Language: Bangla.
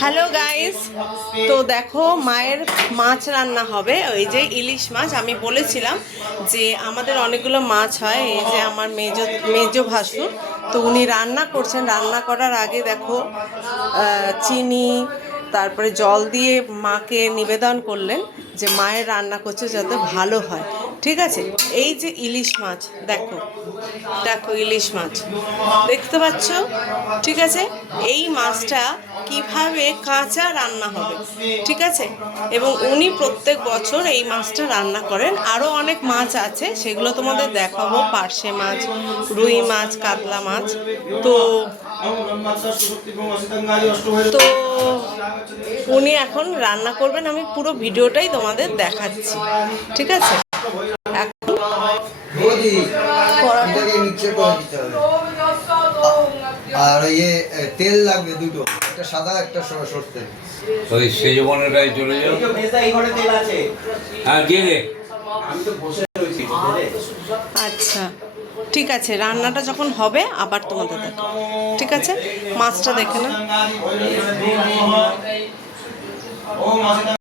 হ্যালো গাইস, তো দেখো মায়ের মাছ রান্না হবে। ওই যে ইলিশ মাছ, আমি বলেছিলাম যে আমাদের অনেকগুলো মাছ হয়। এই যে আমার মেজো ভাসুর, তো উনি রান্না করছেন। রান্না করার আগে দেখো চিনি তারপরে জল দিয়ে মাকে নিবেদন করলেন যে মায়ের রান্না করছে যাতে ভালো হয়। ঠিক আছে, এই যে ইলিশ মাছ, দেখো দেখো ইলিশ মাছ দেখতে পাচ্ছ। ঠিক আছে, এই মাছটা কিভাবে কাঁচা রান্না হবে, ঠিক আছে। এবং উনি প্রত্যেক বছর এই মাছটা রান্না করেন। আরও অনেক মাছ আছে, সেগুলো তোমাদের দেখাবো। পার্শে মাছ, রুই মাছ, কাতলা মাছ। তো তো উনি এখন রান্না করবেন, আমি পুরো ভিডিওটাই তোমাদের দেখাচ্ছি। ঠিক আছে, এখন আর ইয়ে তেল লাগবে দুটো, একটা সাদা একটা সরষের। ওই সেজবনের গায়ে চলে যাও। হ্যাঁ দিয়ে দে। আচ্ছা ঠিক আছে, রান্নাটা যখন হবে আবার তোমাদের দেখো। ঠিক আছে, মাছটা দেখে না।